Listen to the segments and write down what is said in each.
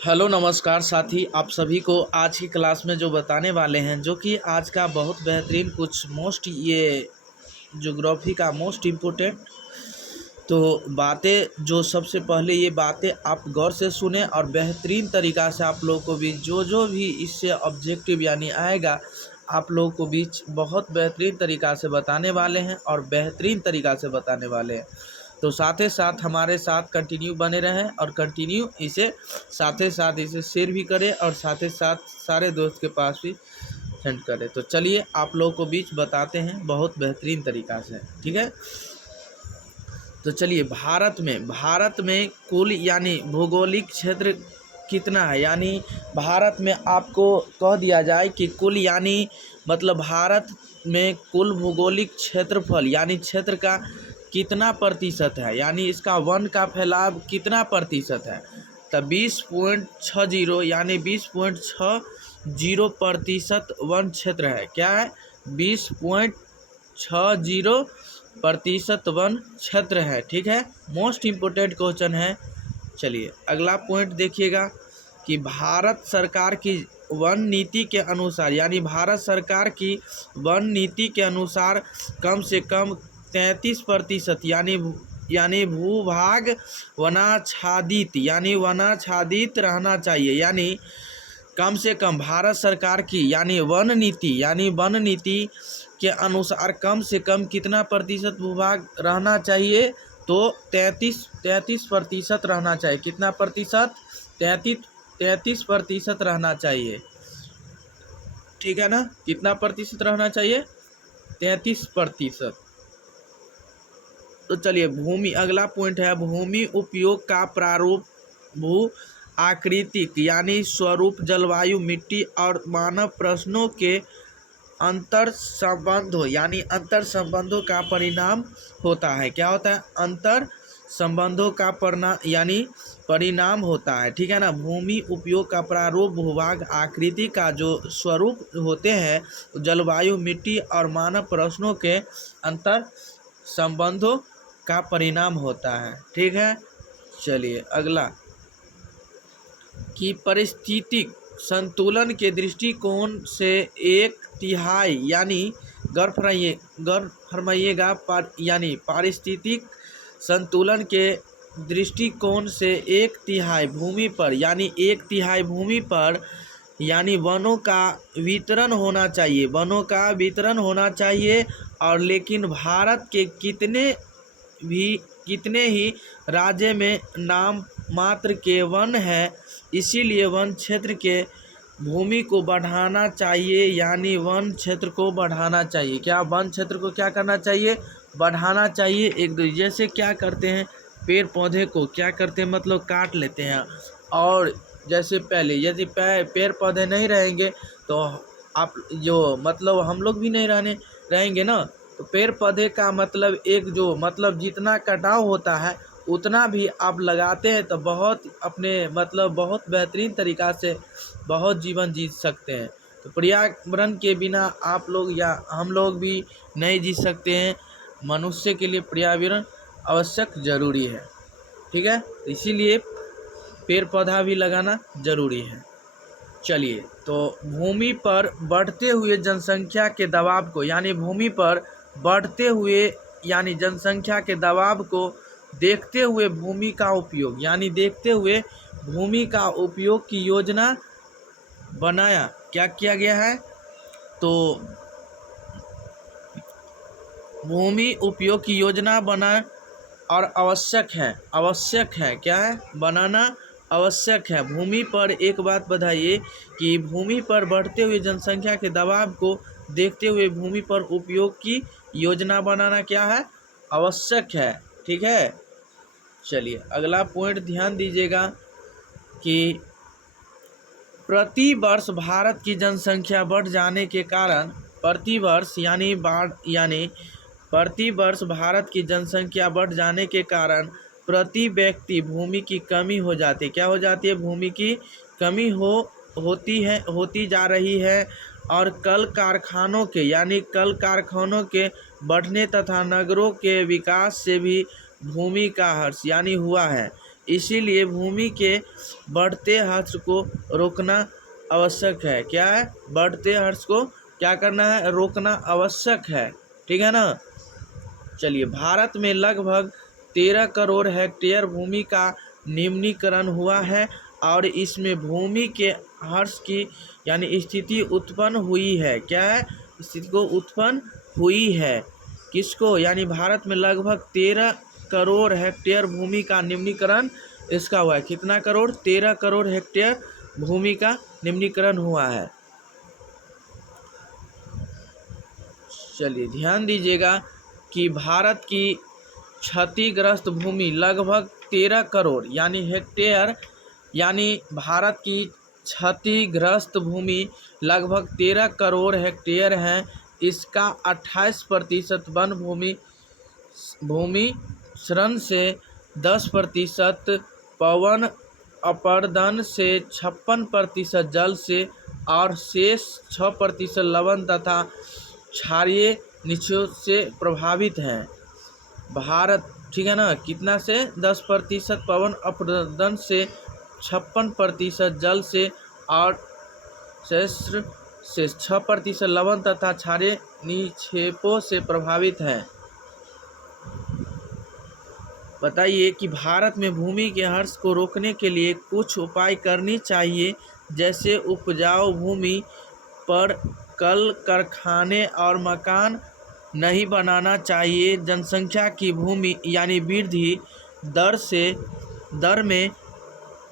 Hello नमस्कार साथी, आप सभी को आज की क्लास में जो बताने वाले हैं, जो कि आज का बहुत बेहतरीन कुछ ज्योग्राफी का मोस्ट इम्पोर्टेंट तो बातें, जो सबसे पहले ये बातें आप गौर से सुने और बेहतरीन तरीक़ा से आप लोगों को भी जो भी इससे ऑब्जेक्टिव यानी आएगा, आप लोगों को बीच बहुत बेहतरीन तरीक़ा से बताने वाले हैं और बेहतरीन तरीक़ा से बताने वाले हैं। तो साथ ही साथ हमारे साथ कंटिन्यू बने रहें और कंटिन्यू इसे साथ ही साथ इसे शेयर भी करें और साथ ही साथ सारे दोस्त के पास भी सेंड करें। तो चलिए आप लोगों को बीच बताते हैं बहुत बेहतरीन तरीक़ा से, ठीक है। तो चलिए भारत में कुल यानी भौगोलिक क्षेत्र कितना है, यानी भारत में आपको कह दिया जाए कि कुल यानी मतलब भारत में कुल भौगोलिक क्षेत्रफल यानी क्षेत्र का कितना प्रतिशत है, यानी इसका वन का फैलाव कितना प्रतिशत है। तो 20.60 यानी 20.60% वन क्षेत्र है। क्या है? 20.60% वन क्षेत्र है, ठीक है। मोस्ट इम्पोर्टेंट क्वेश्चन है। चलिए अगला पॉइंट देखिएगा कि भारत सरकार की वन नीति के अनुसार, यानी भारत सरकार की वन नीति के अनुसार कम से कम 33% यानी भूभाग वनाच्छादित रहना चाहिए। यानी कम से कम भारत सरकार की यानी वन नीति के अनुसार कम से कम कितना प्रतिशत भूभाग रहना चाहिए? तो 33% रहना चाहिए। कितना प्रतिशत? 33% रहना चाहिए, ठीक है ना। कितना प्रतिशत रहना चाहिए? 33%। तो चलिए अगला पॉइंट है भूमि उपयोग का प्रारूप, भू आकृतिक यानी स्वरूप, जलवायु, मिट्टी और मानव प्रश्नों के अंतर संबंधों का परिणाम होता है। क्या होता है? अंतर संबंधों का परिणाम होता है, ठीक है ना। भूमि उपयोग का प्रारूप, भूभाग आकृति का जो स्वरूप होते हैं, जलवायु, मिट्टी और मानव प्रश्नों के अंतर संबंधों का परिणाम होता है, ठीक है। चलिए अगला कि पारिस्थितिक संतुलन के दृष्टिकोण से एक तिहाई यानी यानी पारिस्थितिक संतुलन के दृष्टिकोण से एक तिहाई भूमि पर यानी वनों का वितरण होना चाहिए और लेकिन भारत के कितने ही राज्य में नाम मात्र के वन है, इसीलिए वन क्षेत्र के भूमि को बढ़ाना चाहिए, यानी वन क्षेत्र को बढ़ाना चाहिए। क्या वन क्षेत्र को क्या करना चाहिए? बढ़ाना चाहिए। एक दो जैसे क्या करते हैं, पेड़ पौधे को क्या करते हैं, मतलब काट लेते हैं। और जैसे पहले यदि पेड़ पौधे नहीं रहेंगे तो आप जो मतलब हम लोग भी नहीं रहेंगे ना। तो पेड़ पौधे का मतलब जितना कटाव होता है उतना भी आप लगाते हैं तो बहुत बेहतरीन तरीक़ा से बहुत जीवन जी सकते हैं। तो पर्यावरण के बिना आप लोग या हम लोग भी नहीं जी सकते हैं। मनुष्य के लिए पर्यावरण आवश्यक ज़रूरी है, ठीक है। इसीलिए पेड़ पौधा भी लगाना ज़रूरी है। चलिए तो भूमि पर बढ़ते हुए जनसंख्या के दबाव को देखते हुए भूमि का उपयोग की योजना बनाया। क्या किया गया है? तो भूमि उपयोग की योजना बना और आवश्यक है। क्या है? बनाना आवश्यक है। भूमि पर एक बात बताइए कि भूमि पर बढ़ते हुए जनसंख्या के दबाव को देखते हुए भूमि पर उपयोग की योजना बनाना क्या है? आवश्यक है, ठीक है। चलिए अगला पॉइंट ध्यान दीजिएगा कि प्रतिवर्ष भारत की जनसंख्या बढ़ जाने के कारण भारत की जनसंख्या बढ़ जाने के कारण प्रति व्यक्ति भूमि की कमी हो जाती है। क्या हो जाती है? भूमि की कमी होती जा रही है। और कल कारखानों के बढ़ने तथा नगरों के विकास से भी भूमि का ह्रास हुआ है। इसीलिए भूमि के बढ़ते हर्ष को रोकना आवश्यक है। क्या है? बढ़ते हर्ष को क्या करना है? रोकना आवश्यक है। ठीक है ना। चलिए, भारत में लगभग 13 करोड़ हेक्टेयर भूमि का निम्नीकरण हुआ है और इसमें भूमि के हर्ष की यानी स्थिति उत्पन्न हुई है। क्या है? स्थिति को उत्पन्न हुई है। किसको? यानी भारत में लगभग 13 करोड़ हेक्टेयर भूमि का निम्नीकरण इसका हुआ है। कितना करोड़? 13 करोड़ हेक्टेयर भूमि का निम्नीकरण हुआ है। चलिए, ध्यान दीजिएगा कि भारत की क्षतिग्रस्त भूमि लगभग 13 करोड़ यानी हेक्टेयर, यानी भारत की क्षतिग्रस्त भूमि लगभग 13 करोड़ हेक्टेयर है। इसका 28% वन भूमि श्रण से 10%, पवन अपरदन से 56% जल से और शेष 6% लवण तथा क्षारीय निचोड़ से प्रभावित हैं। भारत, ठीक है ना, कितना से? 10% पवन अपरदन से, 56% जल से और शेष से 6% लवण तथा क्षारीय निक्षेपों से प्रभावित है। बताइए कि भारत में भूमि के हर्ष को रोकने के लिए कुछ उपाय करनी चाहिए, जैसे उपजाऊ भूमि पर कल कारखाने और मकान नहीं बनाना चाहिए, जनसंख्या की भूमि यानी वृद्धि दर में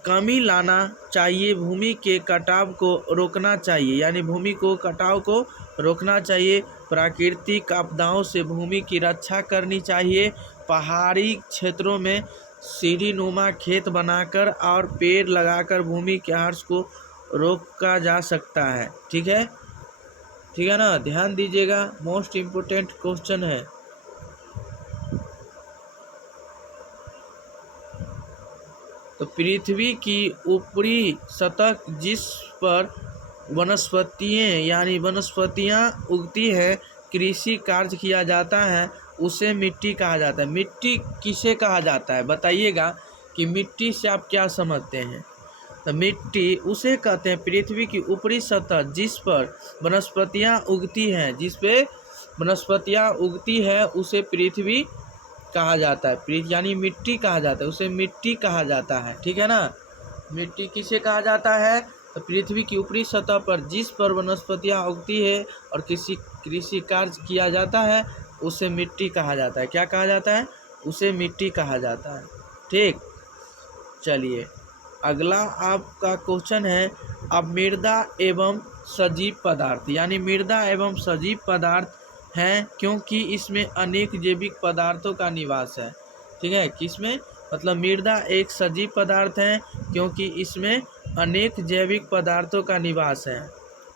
कमी लाना चाहिए, भूमि के कटाव को रोकना चाहिए यानी भूमि को कटाव को रोकना चाहिए, प्राकृतिक आपदाओं से भूमि की रक्षा करनी चाहिए, पहाड़ी क्षेत्रों में सीढ़ीनुमा खेत बनाकर और पेड़ लगाकर भूमि के हर्ष को रोका जा सकता है। ठीक है, ठीक है ना। ध्यान दीजिएगा, मोस्ट इम्पोर्टेंट क्वेश्चन है। तो पृथ्वी की ऊपरी सतह जिस पर वनस्पतियाँ उगती है, कृषि कार्य किया जाता है, उसे मिट्टी कहा जाता है। मिट्टी किसे कहा जाता है? बताइएगा कि मिट्टी से आप क्या समझते हैं। तो मिट्टी उसे कहते हैं पृथ्वी की ऊपरी सतह जिस पर वनस्पतियाँ उगती हैं, जिस पे वनस्पतियाँ उगती है उसे पृथ्वी कहा जाता है, यानी मिट्टी कहा जाता है, उसे मिट्टी कहा जाता है। ठीक है ना। मिट्टी किसे कहा जाता है? तो पृथ्वी की ऊपरी सतह पर जिस पर वनस्पतियाँ उगती है और कृषि कार्य किया जाता है उसे मिट्टी कहा जाता है। क्या कहा जाता है? उसे मिट्टी कहा जाता है। ठीक, चलिए अगला आपका क्वेश्चन है, अब मृदा एवं सजीव पदार्थ, यानी मृदा एवं सजीव पदार्थ हैं क्योंकि इसमें अनेक जैविक पदार्थों का निवास है। ठीक है, किसमें? मतलब मृदा एक सजीव पदार्थ है क्योंकि इसमें अनेक जैविक पदार्थों का निवास है।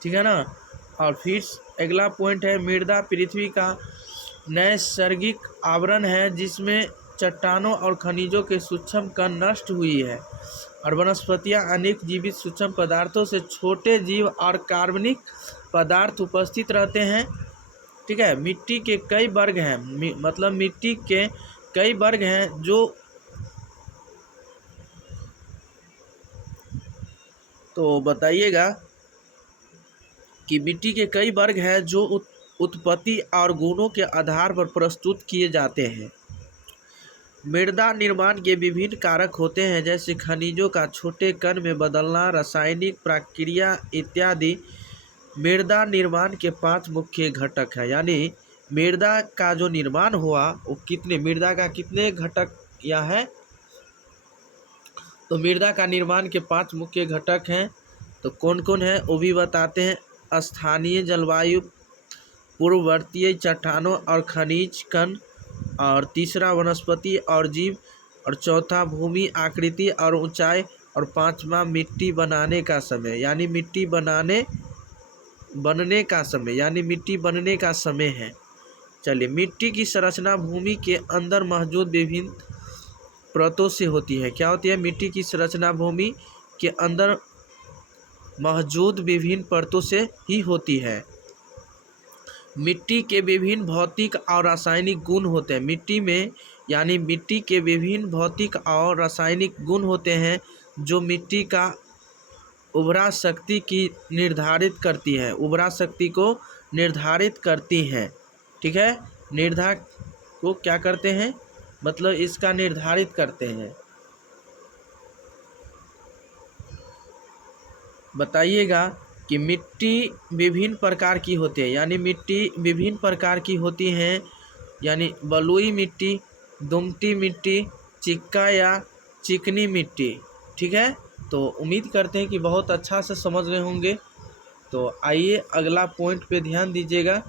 ठीक है ना। और फिर अगला पॉइंट है, मृदा पृथ्वी का नैसर्गिक आवरण है जिसमें चट्टानों और खनिजों के सूक्ष्म कण नष्ट हुई है और वनस्पतियाँ अनेक जीवित सूक्ष्म पदार्थों से छोटे जीव और कार्बनिक पदार्थ उपस्थित रहते हैं। ठीक है, मिट्टी के कई वर्ग हैं, मतलब मिट्टी के कई वर्ग हैं जो, तो बताइएगा कि मिट्टी के कई वर्ग हैं जो उत्पत्ति और गुणों के आधार पर प्रस्तुत किए जाते हैं। मृदा निर्माण के विभिन्न कारक होते हैं जैसे खनिजों का छोटे कण में बदलना, रासायनिक प्रक्रिया इत्यादि। मृदा निर्माण के 5 मुख्य घटक हैं, यानी मृदा का जो निर्माण हुआ वो मृदा का कितने घटक यह है? तो मृदा का निर्माण के 5 मुख्य घटक हैं। तो कौन कौन है वो भी बताते हैं। स्थानीय जलवायु, पूर्ववर्तीय चट्टानों और खनिज कण, और तीसरा वनस्पति और जीव, और चौथा भूमि आकृति और ऊंचाई, और पांचवा मिट्टी बनाने का समय, यानी मिट्टी बनने का समय है। चलिए, मिट्टी की संरचना भूमि के अंदर मौजूद विभिन्न परतों से होती है। क्या होती है? मिट्टी की संरचना भूमि के अंदर मौजूद विभिन्न परतों से ही होती है। मिट्टी के विभिन्न भौतिक और रासायनिक गुण होते हैं। मिट्टी में यानी मिट्टी के विभिन्न भौतिक और रासायनिक गुण होते हैं जो मिट्टी का उर्वरा शक्ति की निर्धारित करती है, उर्वरा शक्ति को निर्धारित करती हैं। ठीक है, निर्धारक को क्या करते हैं, मतलब इसका निर्धारित करते हैं। बताइएगा कि मिट्टी विभिन्न प्रकार की होती है, यानी मिट्टी विभिन्न प्रकार की होती हैं, यानी बलुई मिट्टी, दोमटी मिट्टी, चिक्का या चिकनी मिट्टी। ठीक है, तो उम्मीद करते हैं कि बहुत अच्छा से समझ रहे होंगे। तो आइए अगला पॉइंट पे ध्यान दीजिएगा।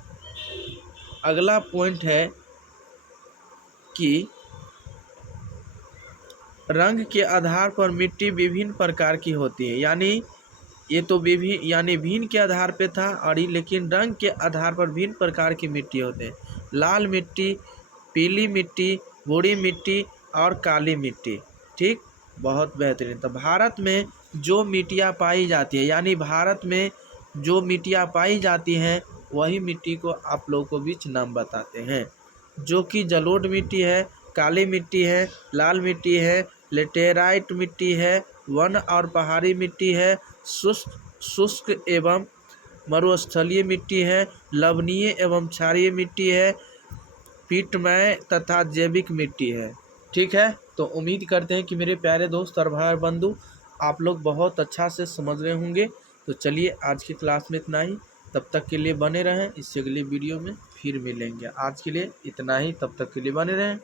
अगला पॉइंट है कि रंग के आधार पर मिट्टी विभिन्न प्रकार की होती है, यानी ये तो भिन्न के आधार पे था, और लेकिन रंग के आधार पर भिन्न प्रकार की मिट्टी होते हैं। लाल मिट्टी, पीली मिट्टी, भूरी मिट्टी और काली मिट्टी। ठीक, बहुत बेहतरीन। तो भारत में जो मिट्टियाँ पाई जाती है, यानी भारत में जो मिट्टियाँ पाई जाती हैं वही मिट्टी को आप लोगों को बीच नाम बताते हैं, जो कि जलोढ़ मिट्टी है, काली मिट्टी है, लाल मिट्टी है, लेटेराइट मिट्टी है, वन और पहाड़ी मिट्टी है, शुष्क एवं मरुस्थलीय मिट्टी है, लवणीय एवं क्षारीय मिट्टी है, पीटमय तथा जैविक मिट्टी है। ठीक है, तो उम्मीद करते हैं कि मेरे प्यारे दोस्त और भाई बंधु आप लोग बहुत अच्छा से समझ रहे होंगे। तो चलिए आज की क्लास में इतना ही, तब तक के लिए बने रहें, इससे अगले वीडियो में फिर मिलेंगे। आज के लिए इतना ही, तब तक के लिए बने रहें।